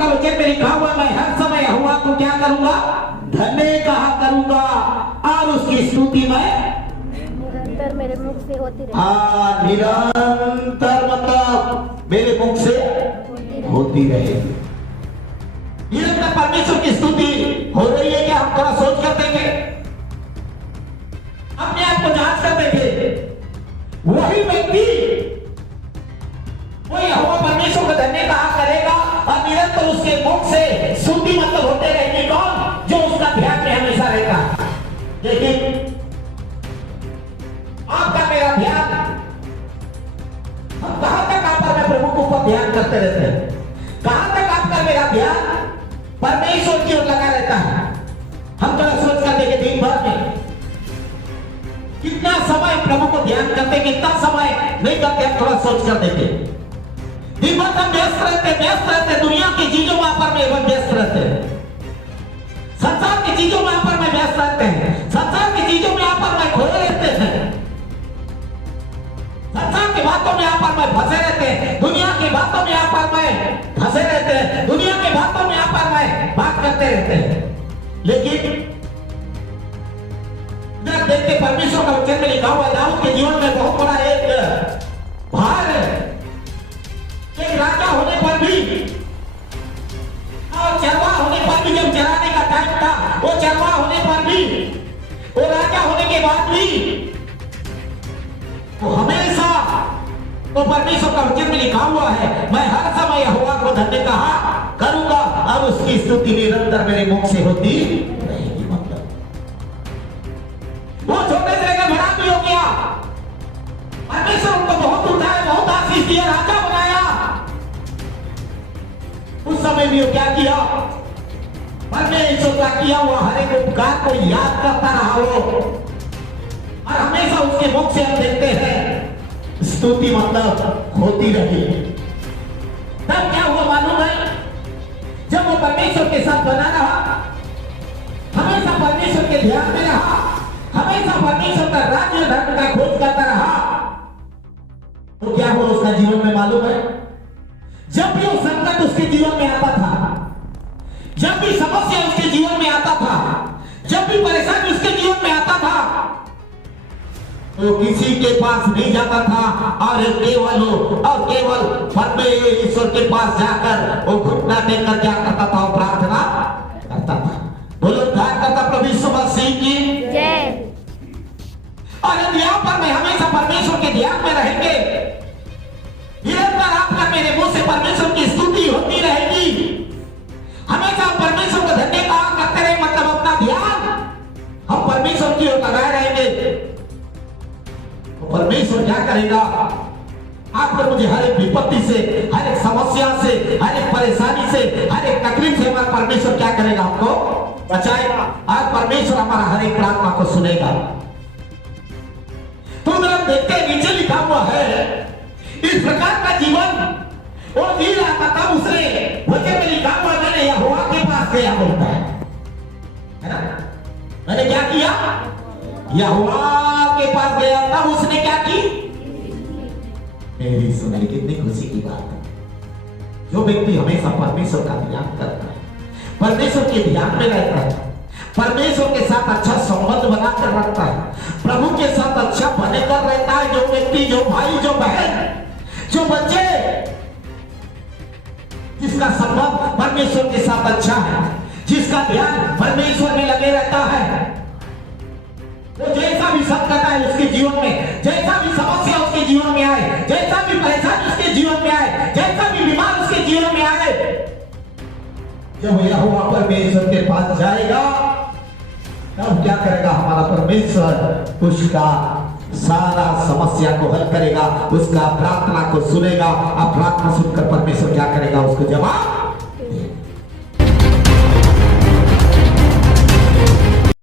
का वचन में लिखा हुआ, मैं हर समय हुआ तो क्या करूंगा, धन्य कहा करूंगा और उसकी स्तुति मैं निरंतर मेरे मुख से होती रहे। हाँ, निरंतर मतलब मेरे मुख से होती रहेगी। निरंतर परमेश्वर की स्तुति हो रही है क्या? हम थोड़ा सोच कर देंगे, अपने आप को जांच कर देंगे। वही व्यक्ति वो यहोवा परमेश्वर को धन्य कहा करेगा और निरंतर उसके मुख से स्तुति मतलब होते रहेगी। कौन? जो उसका ध्यान में हमेशा रहता। लेकिन आपका मेरा ध्यान, हम कहां तक आप अपने प्रभु के ऊपर ध्यान करते रहते हैं? कहां तक आपका मेरा ध्यान परमेश्वर की ओर लगा रहता है? हम थोड़ा सोच कर देखें, दिन भर में कितना समय प्रभु को ध्यान करते, कितना समय नहीं करते, हम थोड़ा सोच कर देखें। दिन भर हम व्यस्त रहते, दुनिया की चीजों में पर में व्यस्त रहते हैं, संसार की चीजों में पर में व्यस्त रहते हैं, संसार की चीजों में पर में खोए रहते हैं, संसार की बातों में पर में फंसे रहते हैं, दुनिया की बातों में पर में फंसे रहते हैं, दुनिया की बातों में पर में बात करते रहते हैं। लेकिन जब देखते परमेश्वर का वचन में लिखा हुआ, दाऊद के जीवन में बहुत बड़ा एक भार है। एक राजा होने पर भी और चरवाहा होने पर भी, जब चराने का टाइम था, वो चरवाहा होने पर भी, वो राजा होने के बाद भी वो हमेशा वो परमेश्वर का वचन में लिखा हुआ है, मैं हर समय यहोवा को धन्य कहा करूंगा और उसकी स्तुति निरंतर मेरे मुख से होती रहेगी। मतलब वो छोटे से लेकर बड़ा भी हो गया, परमेश्वर उनको बहुत उठाया, बहुत आशीष दिया, राजा बनाया। उस समय भी वो क्या किया? परमेश्वर का किया हुआ हर एक उपकार को याद करता रहा वो, और हमेशा उसके मुख से हम देखते हैं स्तुति मतलब होती रही। तब क्या हुआ मालूम है? जब वो परमेश्वर के साथ बना रहा, हमेशा परमेश्वर के ध्यान में रहा, हमेशा परमेश्वर का राज्य धर्म का खोज करता रहा, तो क्या हुआ उसका जीवन में मालूम है? जब भी वो संकट उसके जीवन में आता था, जब भी समस्या उसके जीवन में आता था, जब भी परेशानी उसके जीवन में आता था, तो किसी के पास नहीं जाता था और केवल परमेश्वर के पास जाकर वो घुटना टेककर क्या करता था? वो प्रार्थना करता था। बोलो ध्यान करता प्रभु यीशु मसीह की जय। और यदि आप पर मैं हमेशा परमेश्वर के ध्यान में रहेंगे, निरंतर आपका मेरे मुंह से परमेश्वर की स्तुति होती रहेगी, हमेशा परमेश्वर को धन्य कहा करते रहे, मतलब अपना ध्यान हम परमेश्वर की ओर लगाए रहेंगे, तो परमेश्वर क्या करेगा? आपको मुझे हर एक विपत्ति से, हर एक समस्या से, हर एक परेशानी से, हर एक तकलीफ से हमारा परमेश्वर क्या करेगा? हमको बचाएगा और परमेश्वर हमारा हर एक प्रार्थना को सुनेगा। तो अगर हम देखते हैं, नीचे लिखा हुआ है, इस प्रकार का जीवन वो जी रहा था, तब उसने वचन में लिखा हुआ, मैंने यहोवा के पास गया बोलता है ना? मैंने क्या किया? यहोवा के पास गया, तब उसने क्या की? मेरी सुनाई कितनी खुशी की बात है। जो व्यक्ति हमेशा परमेश्वर का ध्यान करता है, परमेश्वर के ध्यान में रहता है, परमेश्वर के साथ अच्छा संबंध बनाकर रखता है, प्रभु के साथ अच्छा बनकर रहता है, जो व्यक्ति, जो भाई, जो बहन, जो बच्चे, जिसका संबंध परमेश्वर के साथ अच्छा है, जिसका ध्यान परमेश्वर में लगे रहता है, वो जैसा भी सब करता है उसके जीवन में, जैसा भी समस्या उसके जीवन में आए, जैसा भी परेशानी उसके जीवन में आए, जैसा भी बीमार उसके जीवन में आए, जब यहोवा परमेश्वर के पास जाएगा, तब क्या करेगा? हमारा परमेश्वर उसका सारा समस्या को हल करेगा, उसका प्रार्थना को सुनेगा, और प्रार्थना सुनकर परमेश्वर क्या करेगा? उसको जवाब